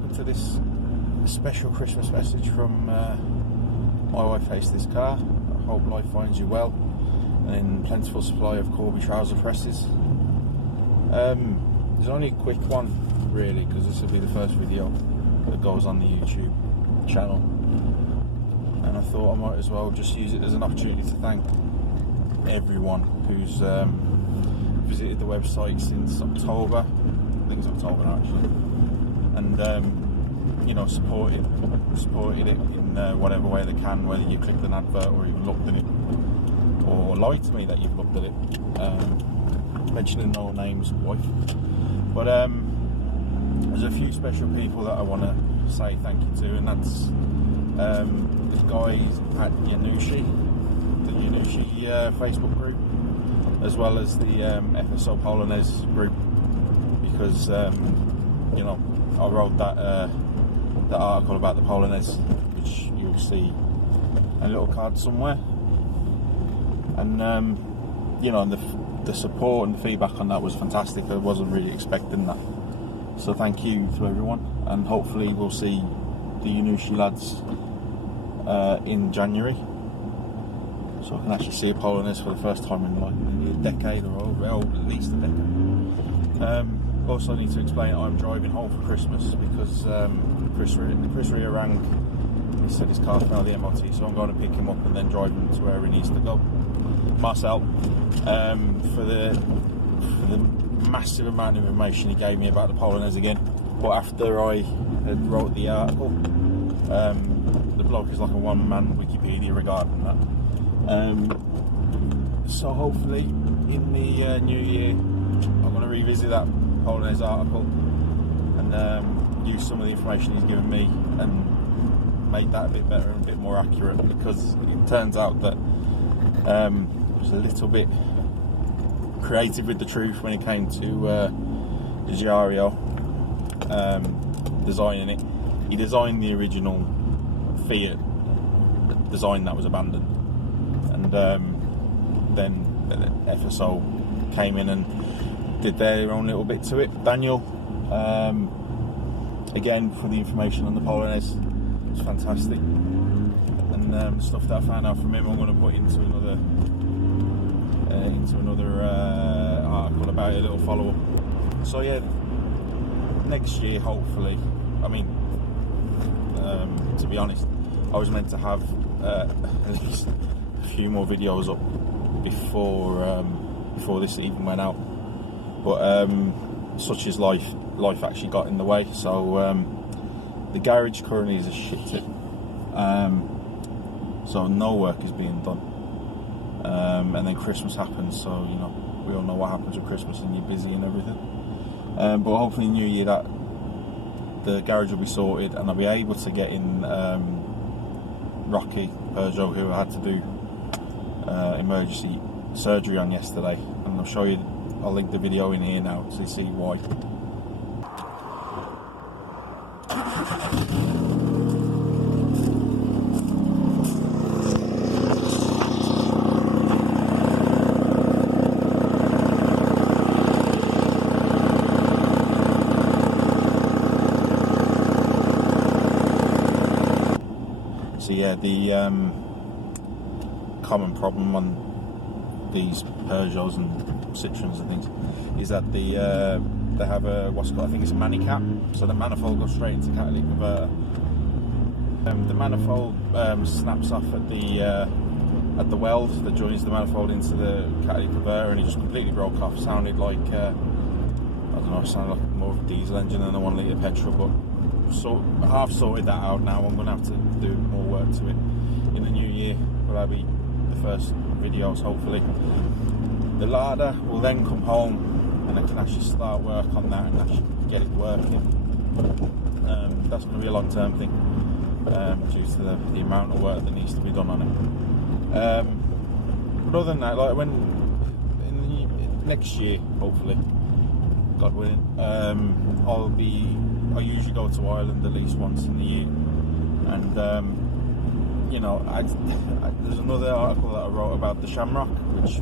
welcome to this special Christmas message from my wife Hates This Car. I hope life finds you well and in plentiful supply of Corby trouser presses. There's only a quick one really, because this will be the first video that goes on the YouTube channel, and I thought I might as well just use it as an opportunity to thank everyone who's visited the website since October. I think it's October now actually, and you know, supported it in whatever way they can, whether you clicked an advert or you've looked at it or lied to me that you've looked at it, mentioning no names, wife, but there's a few special people that I want to say thank you to, and that's the guys at Yanushi, the Yanushi Facebook group, as well as the FSO Polonaise group, because you know, I wrote that article about the Polonaise, which you'll see a little card somewhere, and you know, the support and the feedback on that was fantastic. I wasn't really expecting that, so thank you to everyone, and hopefully we'll see the Yanushi lads in January, so I can actually see a Polonaise for the first time in like maybe a decade or over, at least a decade. Also need to explain I'm driving home for Christmas because Chris Rea rang. He said his car failed the MOT, so I'm going to pick him up and then drive him to where he needs to go. Marcel, for the massive amount of information he gave me about the Polonaise again. But after I had wrote the article, the bloke is like a one-man Wikipedia regarding that. So hopefully in the new year I'm going to revisit that Polonaise article and use some of the information he's given me and make that a bit better and a bit more accurate, because it turns out that I was a little bit creative with the truth when it came to Giario designing it. He designed the original Fiat design that was abandoned, and then the FSO came in and did their own little bit to it. Daniel, again, for the information on the Polonaise, it's fantastic, and stuff that I found out from him I'm going to put into another article about it, a little follow up. So yeah, next year hopefully, I mean, to be honest, I was meant to have at least a few more videos up before this even went out, but such is life actually got in the way. So the garage currently is a shit tip, so no work is being done, and then Christmas happens, so you know, we all know what happens with Christmas and you're busy and everything, but hopefully New Year that the garage will be sorted and I'll be able to get in Rocky Peugeot, who I had to do emergency surgery on yesterday, and I'll link the video in here now so you see why. So yeah, the common problem on these Peugeots and Citroens and things is that they have a what's called, I think it's a mani-cap, so the manifold goes straight into catalytic converter. The manifold snaps off at the weld that joins the manifold into the catalytic converter, and it just completely broke off. Sounded like I don't know, sounded like more of a diesel engine than a 1 litre petrol, but half sorted that out now. I'm going to have to do more work to it in the new year, but that'll be the first videos hopefully. The Lada will then come home and I can actually start work on that and actually get it working. That's going to be a long-term thing due to the amount of work that needs to be done on it. But other than that, like when in the next year, hopefully, God willing, I usually go to Ireland at least once in the year, and you know, there's another article that I wrote about the Shamrock, which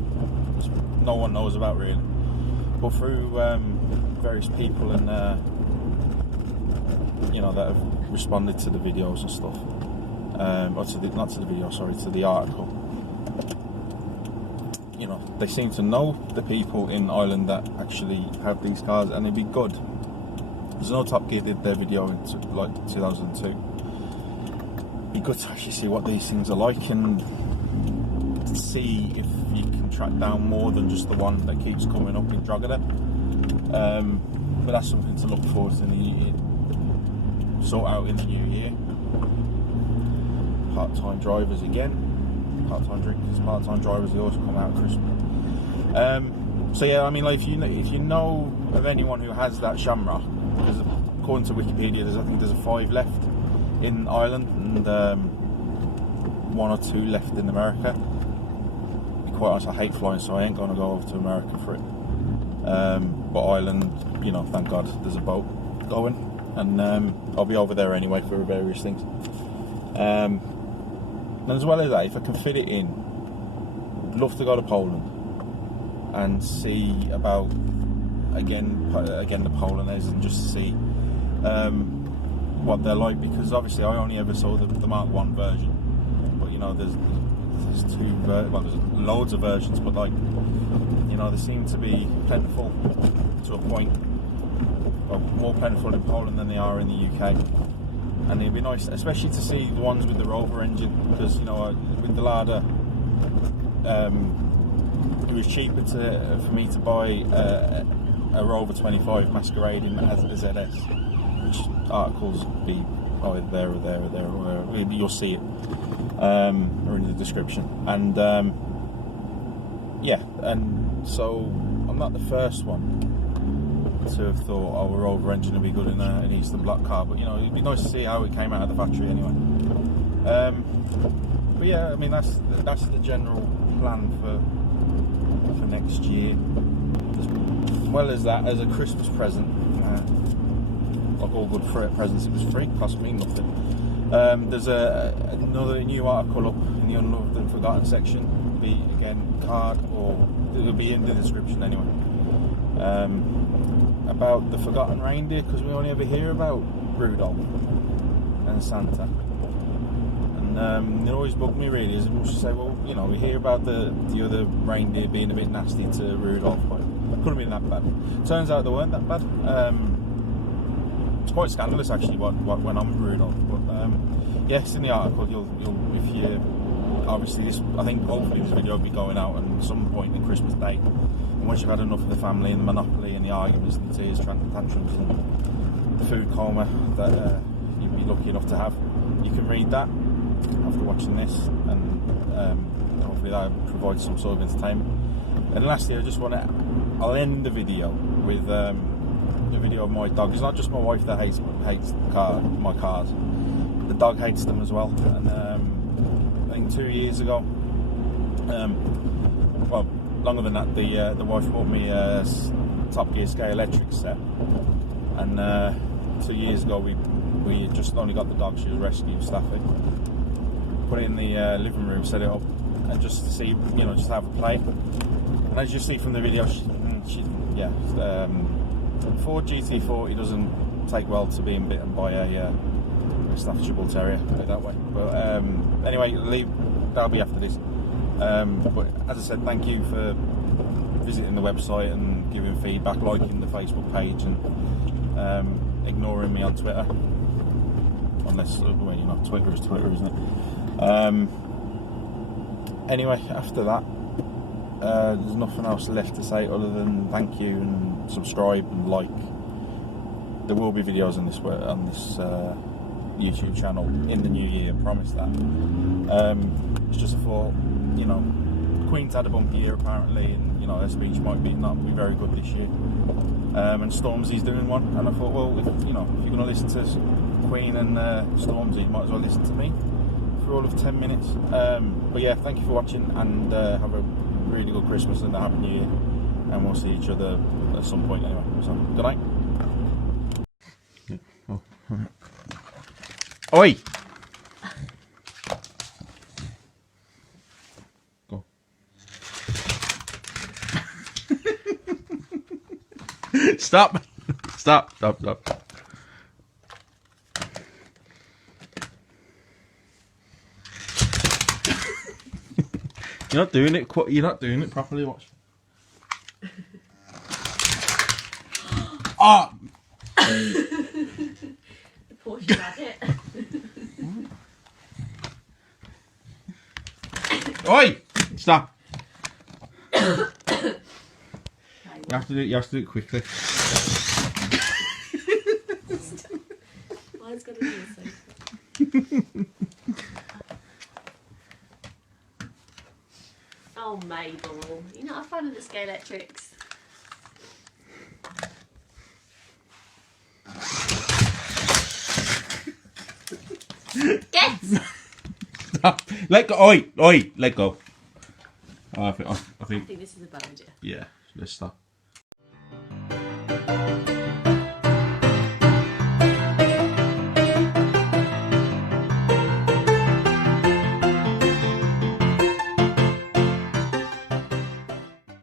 no one knows about really, but through various people and you know, that have responded to the videos and stuff, or to the, not to the video, sorry, to the article. You know, they seem to know the people in Ireland that actually have these cars, and it'd be good. There's no Top Gear did their video in like 2002. It'd be good to actually see what these things are like and see if you can track down more than just the one that keeps coming up in Drogheda. But that's something to look forward to in the new year. Sort out in the new year. Part-time drivers again. Part-time drinkers, part-time drivers, they always come out at Christmas. So yeah, I mean, like, if you know of anyone who has that Shamrock, because according to Wikipedia, I think there's 5 left in Ireland and 1 or 2 left in America. To be quite honest, I hate flying, so I ain't going to go over to America for it. But Ireland, you know, thank God there's a boat going, and I'll be over there anyway for various things. And as well as that, if I can fit it in, I'd love to go to Poland and see about again the Polonaise, and just see what they're like, because obviously I only ever saw the Mark 1 version, but you know, there's there's loads of versions, but like, you know, they seem to be plentiful to a point, well, more plentiful in Poland than they are in the UK. And it'd be nice, especially to see the ones with the Rover engine, because, you know, with the Lada, it was cheaper for me to buy a Rover 25 masquerading as a ZS, which articles be either there or there or there, or you'll see it, or in the description. And yeah, and so I'm not the first one to have thought, oh, a Rover engine would be good in an Eastern Bloc car, but you know, it'd be nice to see how it came out of the factory anyway. But yeah, I mean, that's the general plan for next year. As well as that, as a Christmas present, like all good presents, it was free, cost me nothing. There's another new article up in the Unloved and Forgotten section. It'll be again card, or it'll be in the description anyway. About the forgotten reindeer, because we only ever hear about Rudolph and Santa, and it always bugged me really, as people should say, well, you know, we hear about the other reindeer being a bit nasty to Rudolph, but it couldn't have been that bad. Turns out they weren't that bad. It's quite scandalous actually what went on with Rudolph, but yes, in the article you'll if you obviously this, I think hopefully this video will be going out at some point in Christmas Day. And once you've had enough of the family and the monopoly and the arguments and the tears, tantrums and the food coma that you'd be lucky enough to have, you can read that after watching this, and hopefully that provides some sort of entertainment. And lastly, I'll end the video with a video of my dog. It's not just my wife that hates my cars. The dog hates them as well. And I think 2 years ago, well, longer than that, the wife bought me a Top Gear Scale electric set, and 2 years ago we just only got the dog. She was rescued, Staffy. Put it in the living room, set it up, and just to see, you know, just have a play. And as you see from the video, Ford GT40 doesn't take well to being bitten by a Staffordshire Bull Terrier, put it that way. But anyway, that'll be after this. But as I said, thank you for visiting the website and giving feedback, liking the Facebook page, and ignoring me on Twitter. Unless, well, you know, Twitter is Twitter, isn't it? Anyway, after that, there's nothing else left to say other than thank you and subscribe and like. There will be videos on this YouTube channel in the new year, I promise that. It's just a thought, you know, Queen's had a bumpy year apparently, and you know, her speech might not be very good this year. And Stormzy's doing one, and I thought, well, if you're going to listen to Queen and Stormzy, you might as well listen to me for all of 10 minutes. But yeah, thank you for watching, and have a really good Christmas and a happy New Year, and we'll see each other at some point anyway. So, good night. Oh, right. Oi! Go. Stop! Stop! You're not doing it. You're not doing it properly. Watch. Oh. The portion rabbit. Oi! Stop. You have to do it. You have to do it quickly. Mine's got to be the sofa. Oh, Mabel. You're not a fan of the Scalextrics. Get! Stop. Let go. Oi! Oi! Let go. Oh, I think I think this is a bad idea. yeah, let's stop.